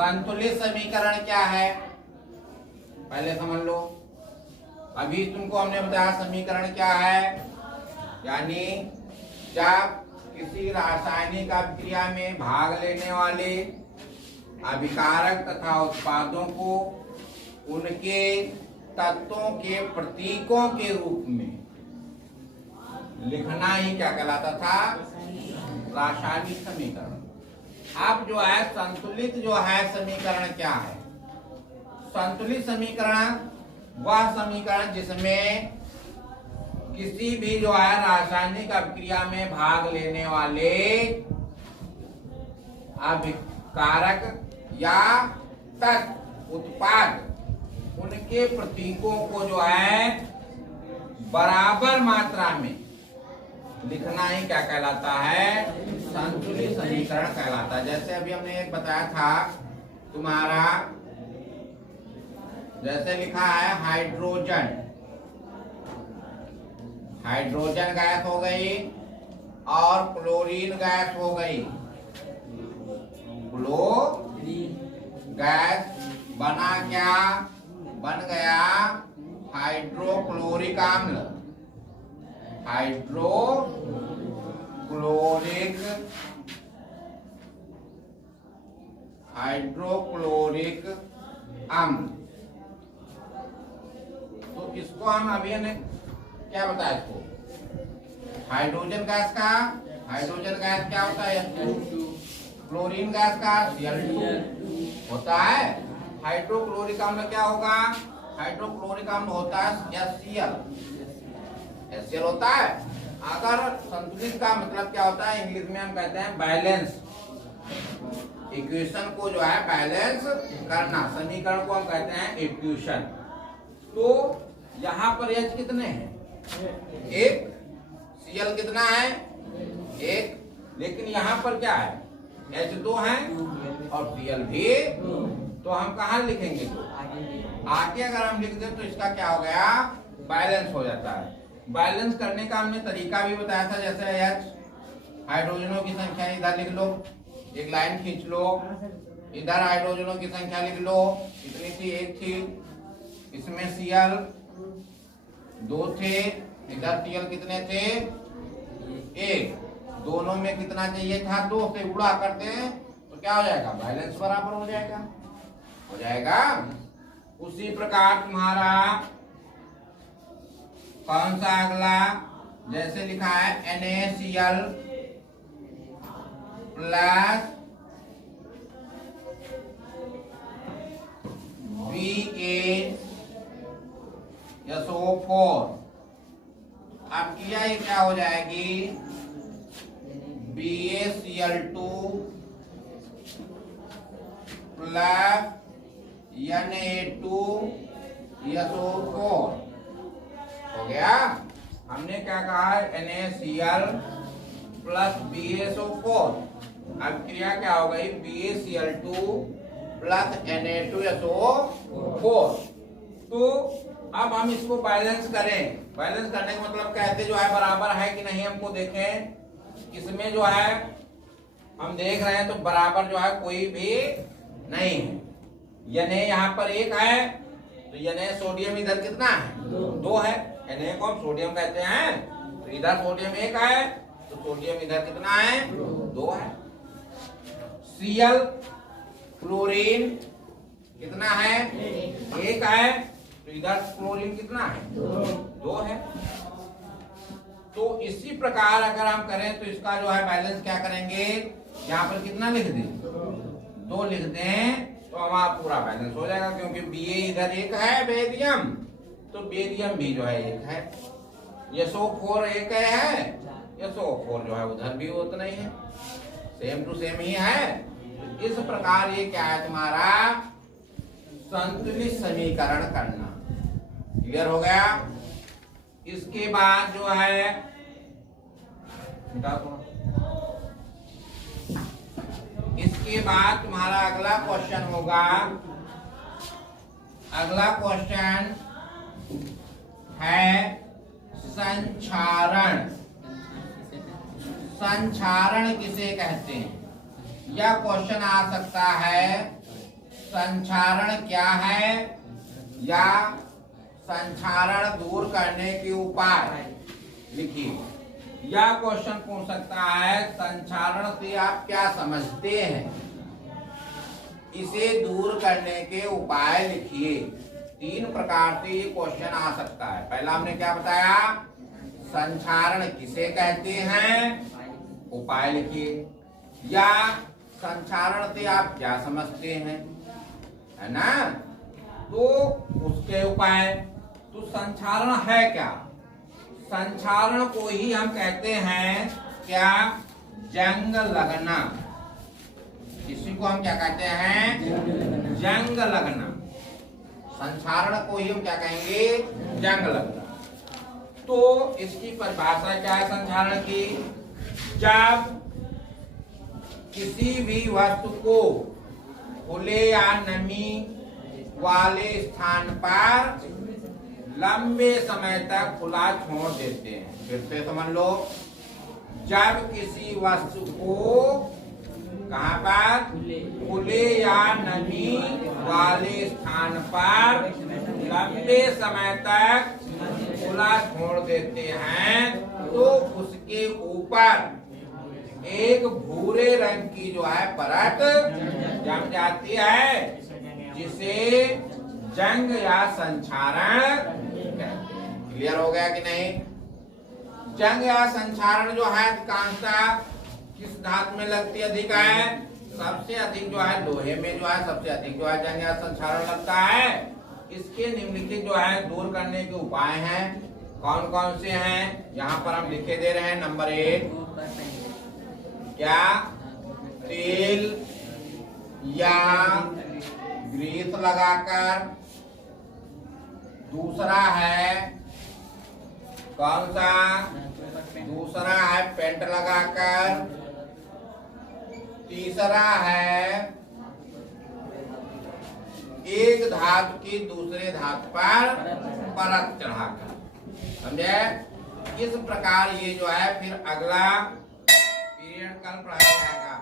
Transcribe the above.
संतुलित समीकरण क्या है पहले समझ लो। अभी तुमको हमने बताया समीकरण क्या है, यानी जब किसी रासायनिक अभिक्रिया में भाग लेने वाले अभिकारक तथा उत्पादों को उनके तत्वों के प्रतीकों के रूप में लिखना ही क्या कहलाता था, रासायनिक समीकरण। अब जो है संतुलित जो है समीकरण क्या है, संतुलित समीकरण वह समीकरण जिसमें किसी भी जो है रासायनिक अभिक्रिया में भाग लेने वाले अभिकारक या तत्व उत्पाद उनके प्रतीकों को जो है बराबर मात्रा में लिखना ही क्या कहलाता है, संतुलित समीकरण कहलाता है। जैसे अभी हमने एक बताया था तुम्हारा, जैसे लिखा है हाइड्रोजन, हाइड्रोजन गैस हो गई और क्लोरीन गैस हो गई। क्लोरीन गैस बना क्या, बन गया हाइड्रोक्लोरिक अम्ल, हाइड्रोक्लोरिक अम्ल। तो इसको हम अभी ने क्या बताया, इसको हाइड्रोजन गैस का, हाइड्रोजन गैस क्या होता है, क्लोरीन गैस का Cl2 होता है। हाइड्रोक्लोरिक अम्ल क्या होगा, हाइड्रोक्लोरिक अम्ल होता है HCl होता है। अगर संतुलित का मतलब क्या होता है, इंग्लिश में हम कहते हैं बैलेंस, इक्वेशन को जो है बैलेंस करना, समीकरण को हम कहते हैं इक्वेशन। तो यहाँ पर H कितने हैं, एक, Cl कितना है, एक, लेकिन यहाँ पर क्या है, H2 है और Cl भी। तो हम कहाँ लिखेंगे, तो आगे अगर हम लिख दें तो इसका क्या हो गया, बैलेंस हो जाता है। बैलेंस करने का हमने तरीका भी बताया था, जैसे H हाइड्रोजनों की संख्या इधर लिख लो, एक लाइन खींच लो, इधर हाइड्रोजनों की संख्या लिख लो, कितनी थी, एक थी, इसमें Cl 2 थे, इधर Cl कितने थे, एक, दोनों में कितना चाहिए था, 2 से गुणा करते हैं तो क्या हो जाएगा, बैलेंस बराबर हो जाएगा, हो जाएगा। उसी प्रकार तुम्हारा कौन सा अगला, जैसे लिखा है NaCl प्लस BaSO4, अब किया ये क्या हो जाएगी, BaCl2 प्लस Na2SO4 हो गया। हमने क्या कहा है, NaCl प्लस BaSO4, अब क्रिया क्या हो गई, BaCl2 प्लस Na2SO4। तो अब हम इसको बैलेंस करें, बैलेंस करने का मतलब कहते जो है बराबर है कि नहीं हमको देखें। इसमें जो है हम देख रहे हैं तो बराबर जो है कोई भी नहीं है। Na यहाँ पर एक है तो Na सोडियम इधर कितना है, 2 है, Na को हम सोडियम कहते हैं, तो इधर सोडियम एक है तो सोडियम इधर कितना है, 2 है। Cl क्लोरीन कितना है, 1 है, तो इधर क्लोरीन कितना है, 2 है। तो इसी प्रकार अगर हम करें तो इसका जो है बैलेंस क्या करेंगे, यहाँ पर कितना लिख दें, 2 लिख दें तो हमारा पूरा बैलेंस हो जाएगा, क्योंकि Ba इधर 1 है बेरियम, तो बेरियम भी जो है 1 है, SO4 1 है, SO4 जो है उधर भी उतना ही है, सेम टू सेम ही है। इस प्रकार ये क्या है तुम्हारा, संतुलित समीकरण करना। क्लियर हो गया। इसके बाद जो है इसके बाद तुम्हारा अगला क्वेश्चन होगा, अगला क्वेश्चन है संक्षारण। संक्षारण किसे कहते हैं, यह क्वेश्चन आ सकता है संक्षारण क्या है या संक्षारण दूर करने के उपाय लिखिए। या क्वेश्चन पूछ सकता है संक्षारण से आप क्या समझते हैं, इसे दूर करने के उपाय लिखिए। 3 प्रकार से ये क्वेश्चन आ सकता है। पहला हमने क्या बताया, संक्षारण किसे कहते हैं, उपाय लिखिए। या संक्षारण से आप क्या समझते हैं, है ना, तो उसके उपाय। तो संक्षारण है क्या, संक्षारण को ही हम कहते हैं क्या, जंग लगना। इसी को हम क्या कहते हैं, जंग लगना। संक्षारण को ही हम क्या कहेंगे, जंग लगना। तो इसकी परिभाषा क्या है संक्षारण की, जब किसी भी वस्तु को खुले या नमी वाले स्थान पर लंबे समय तक खुला छोड़ देते हैं। फिर से समझ लो, जब किसी वस्तु को कहां पर, खुले या नमी वाले स्थान पर लंबे समय तक खुला छोड़ देते हैं, तो उसके ऊपर एक भूरे रंग की जो है परत जम जाती है, जिसे जंग या संक्षारण कहते हैं। क्लियर हो गया कि नहीं। जंग या संक्षारण जो है अधिकांशतः किस धातु में लगती अधिक है, सबसे अधिक जो है लोहे में जो है सबसे अधिक जो है जंग या संक्षारण लगता है। इसके निम्नलिखित जो है दूर करने के उपाय हैं, कौन कौन से हैं, यहाँ पर हम लिखे दे रहे हैं। नंबर 1 क्या, तेल या ग्रीस लगाकर। दूसरा है कौन सा, दूसरा है पेंट लगाकर। तीसरा है एक धातु की दूसरे धातु पर परत चढ़ाकर। समझे। इस प्रकार ये जो है फिर अगला पीरियड कल पढ़ाया जाएगा।